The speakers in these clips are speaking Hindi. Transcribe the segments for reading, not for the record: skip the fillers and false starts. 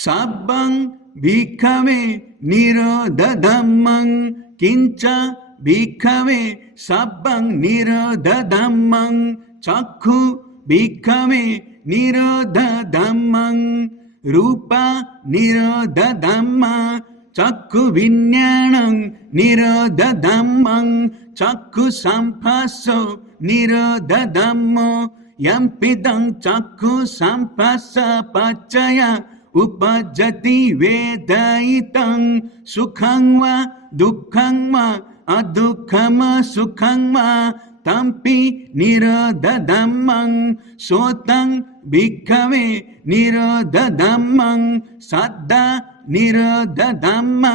सब्बं भिक्खवे निरोधधम्मं किंच भिक्खवे सब्बं निरोधधम्मं चक्षु भिक्खवे निरोधधम्मं रूप निरोधधम्मा चक्षु विज्ञानं निरोधधम्मं चक्षु संपस्सो निरोधधम्मो यम्पिदं चक्षु संपस्स पच्चय उपजति वेदायितं सुखं वा दुःखं वा अदुःखं सुखं वा तंपि निरोधधम्मं सोतं भिक्खवे निरोधधम्मं सद्दा निरोधधम्मा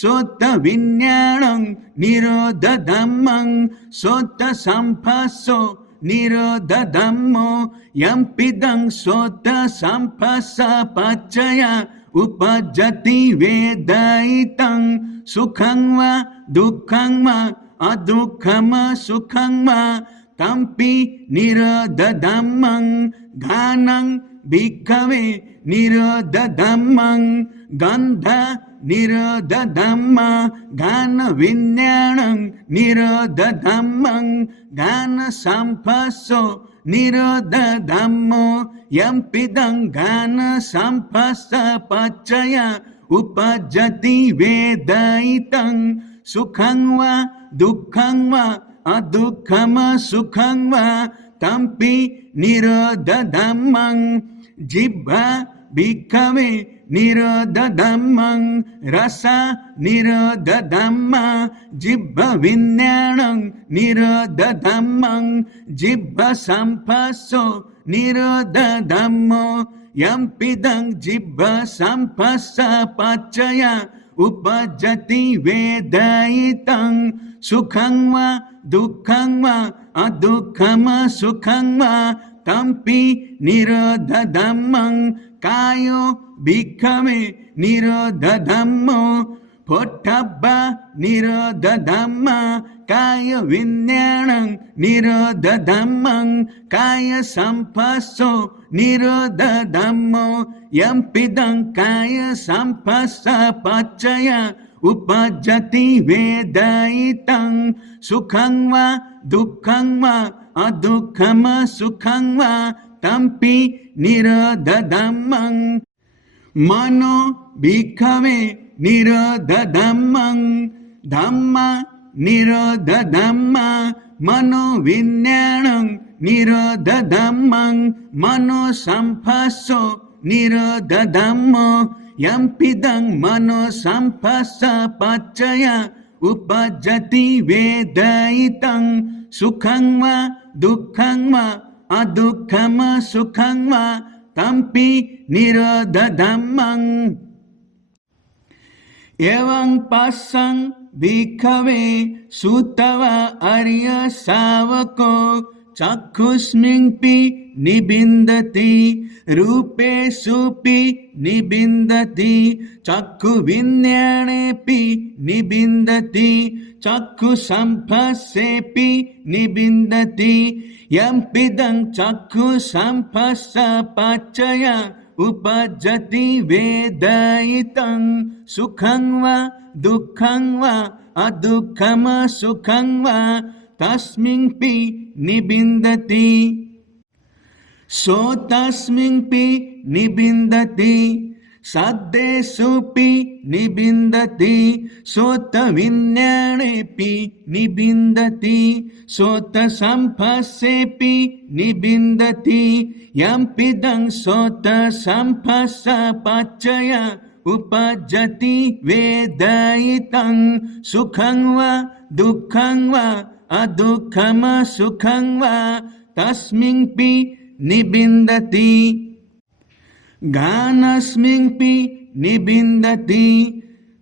सोत विज्ञानं निरोधधम्मं सोत संपस्सो निरोधधम्मो यम्पिदं सोत संपस्स पच्चय उपजति वेदायितं सुखं वा दुःखं वा अदुःखं सुखं वा तंपि निरोधधम्मं घानं भिक्खवे निरोधधम्मं गन्ध निरोधधम्मा घान विज्ञानं निरोधधम्मं घान संपस्सो निरोधधम्मो यम्पिदं घान संपस्स पच्चय उपजति वेदायितं सुखं वा दुःखं वा अदुःखं सुखं वा तंपि निरोधधम्मं जिह्वा भिक्खवे निरोधधम्मं रस निरोधधम्मा जिह्वा विज्ञानं निरोधधम्मं जिह्वा संपस्सो निरोधधम्मो यम्पिदं जिह्वा संपस्स पच्चय उपजति वेदायितं सुखं वा दुःखं वा अदुःखं सुखं वा तंपि निरोधधम्मं कायो भिक्खवे निरोधधम्मो पोट्टब्बा निरोधधम्मा काय विज्ञानं निरोधधम्मं काय संपस्सो निरोधधम्मो यम्पिदं काय संपस्स पच्चय उपजति वेदायितं सुखं वा दुःखं वा अदुःखं सुखं वा तंपि निरोधधम्मं मनो भिक्खवे निरोधधम्मं धम्म निरोधधम्मा मनो विज्ञानं निरोधधम्मं मनो संपस्सो निरोधधम्मो यम्पिदं मनो संपस्स पच्चय उपजति वेदायितं सुखं वा दुःखं वा अदुःखं सुखं वा तंपि निरोधधम्मं एवं पश्यन् भिक्खवे सुतवा आर्य शावको चक्षुष्मिंपि निबिन्दति रूपेषुपि निबिन्दति चक्षु विज्ञानेऽपि निबिन्दति चक्षु संपस्सेऽपि निबिन्दति यम्पिदं चक्षु संपस्स पच्चय उपजति वेदायितं सुखं वा दुःखं वा अदुःखं सुखं वा तस्मिन्पि निबिन्दति सो तस्मिन्पि निबिन्दति सद्देषुपि निबिन्दति सोत विज्ञानेऽपि निबिन्दति सोत संपस्सेऽपि निबिन्दति यम्पिदं सोत संपस्स पच्चय उपजति वेदायितं सुखं वा दुःखं वा अदुःखं सुखं वा तस्मिन्पि निबिन्दति गानस्मिन्पि निबिन्दति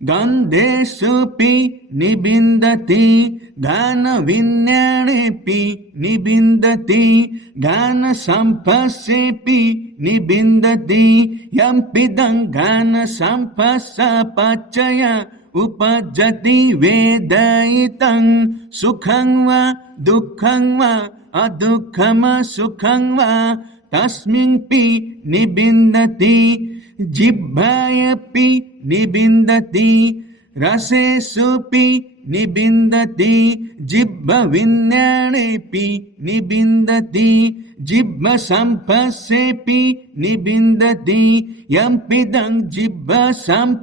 गन्धेषुपि निबिन्दति गानविज्ञानेऽपि निबिन्दति गानसंपस्सेऽपि निबिन्दति यम्पिदं गानसंपस्स पच्चय उपजति वेदायितं सुखं वा दुःखं वा अदुःखं सुखं वा तस्मिन्पि निबिन्दति जिह्वायपि निबिन्दति रसेषुपि निबिन्दति जिह्वविज्ञानेऽपि निबिन्दति जिह्वसम्पस्सेऽपि निबिन्दति यम्पिदं जिह्वसम्पस्सपचय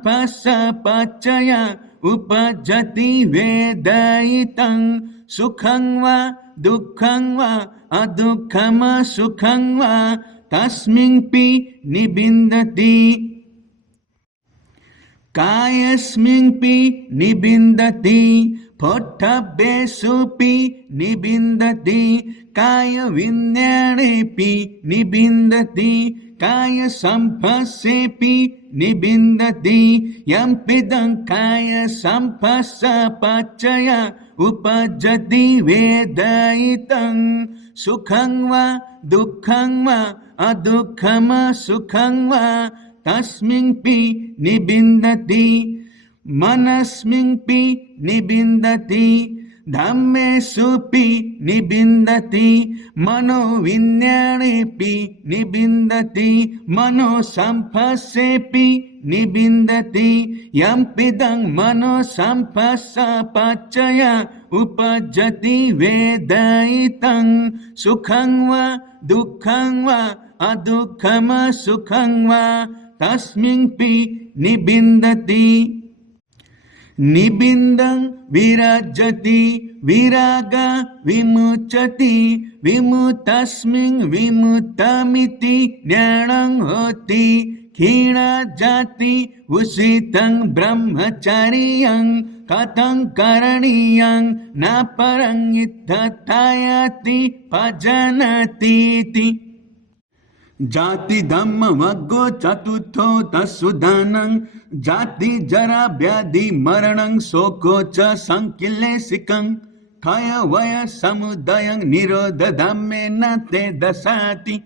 उपजति वेदयितं सुखं वा दुःखं वा अदुःखं सुखं वा तस्मिन्पि निबिन्दति कायस्मिन्पि निबिन्दति पोट्टभ्येषुपि निबिन्दति कायविज्ञानेऽपि निबिन्दति कायसम्पस्सेऽपि निबिन्दति यम्पिदं कायसम्पस्सपचय उपजति वेदयितं सुखं वा दुःखं वा अदुःखं सुखं वा तस्मिन्पि निबिन्दति मनस्मिन्पि निबिन्दति धम्मेषुपि निबिन्दति मनोविज्ञानेऽपि निबिन्दति मनोसम्पस्सेऽपि निबिन्दति यम्पिदं मनोसम्पस्सपचय उपजति वेदयितं सुखं वा दुःखं वा अदुःखं सुखं वा तस्मिन्पि निबिन्दति निबिन्दं विराजति विराग विमुच्यति विमुक्तस्मिन् विमुक्तमिति ज्ञानं होति क्षीणजाति उषितं ब्रह्मचर्यं कथं करणीयं न परं इत्थायति भजनतीति जाति धम्म वग्गो चतुर्थो तत्सुदानं जाति जरा व्याधि मरणं शोको च संकिलेशिकं क्षय वय समुदयं निरोध धम्मेन ते दशाति